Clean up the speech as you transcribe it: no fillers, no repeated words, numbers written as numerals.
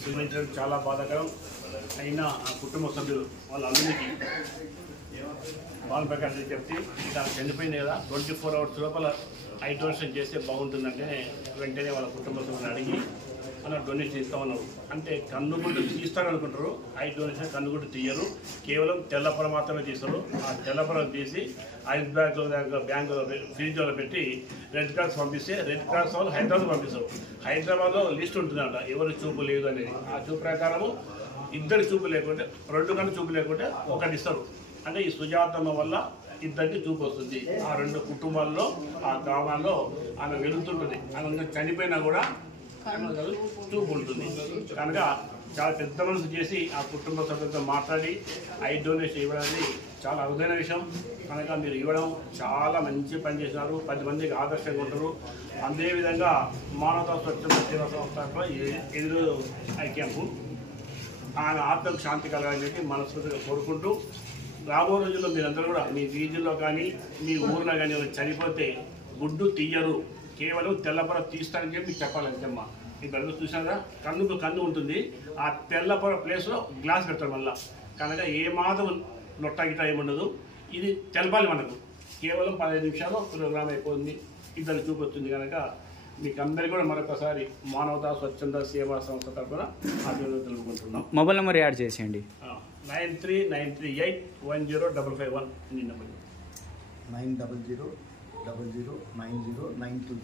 చూపించడం చాలా బాధాకరం. అయినా ఆ కుటుంబ సభ్యులు వాళ్ళందరికీ బాలప్రకాష్ చెప్తే ఇలా చనిపోయింది కదా 24 hours లోపల ఐ డొనేషన్ చేస్తే బాగుంటుందంటే వెంటనే వాళ్ళ కుటుంబ సభ్యులను అడిగి అలా డొనేషన్ ఇస్తామన్నారు. అంటే కన్నుగుడ్డు తీస్తారనుకుంటారు, ఐ డొనేషన్ కన్నుగుడ్డు తీయరు, కేవలం తెల్లపొర మాత్రమే తీస్తారు. ఆ తెల్లపొర తీసి ఐస్ బ్యాంకులో ఫ్రిడ్జ్లో పెట్టి రెడ్ క్రాస్ పంపిస్తే రెడ్ క్రాస్ వాళ్ళు హైదరాబాద్ పంపిస్తారు. హైదరాబాద్లో లిస్ట్ ఉంటుందంట ఎవరు చూపు లేదు అనేది. ఆ చూపు ప్రకారము ఇద్దరి చూపు లేకుంటే 2 కన్నా చూపు లేకుంటే ఒకటి ఇస్తారు. అంటే ఈ సుజాతమ్మ వల్ల ఇద్దరికి చూపు వస్తుంది. ఆ 2 కుటుంబాల్లో ఆ గ్రామాల్లో ఆమె వెలుగుతుంటుంది. ఆమె చనిపోయినా కూడా చూపు ఉంటుంది కనుక చాలా పెద్ద మనసు చేసి ఆ కుటుంబ సభ్యులతో మాట్లాడి ఐ డొనేషన్ ఇవ్వడానికి చాలా అరుదైన విషయం. కనుక మీరు ఇవ్వడం చాలా మంచి పని చేసినారు. 10 మందికి ఆదర్శంగా ఉంటారు. అదేవిధంగా మానవతా స్వచ్ఛంద సేవా సంస్థ ఎదురు ఐ క్యాంపు ఆయన ఆత్మకు శాంతి కలగాలని చెప్పి మనస్ఫూర్తిగా కోరుకుంటూ రాబో రోజుల్లో మీరందరూ కూడా మీ వీధుల్లో కానీ మీ ఊర్లో కానీ చనిపోతే గుడ్డు తీయరు, కేవలం తెల్లపొర తీస్తారని చెప్పి మీకు చెప్పాలంటమ్మా. ఇప్పుడు చూసారా కన్ను ఉంటుంది, ఆ తెల్లపొర ప్లేస్లో గ్లాస్ పెడతారు మళ్ళీ. కనుక ఏ మాత్రం లొట్ట గిట్ట ఏముండదు. ఇది తెలపాలి మనకు. కేవలం 15 నిమిషాలు ప్రోగ్రామ్ అయిపోతుంది, ఇద్దరు చూపొస్తుంది. కనుక మీకు అందరికీ కూడా మరొకసారి మానవతా స్వచ్ఛంద సేవా సంస్థ తరఫున అభినందనలు తెలుపుకుంటున్నాం. మొబైల్ నెంబర్ యాడ్ చేసేయండి. 9393810551 నెంబర్ 900009090.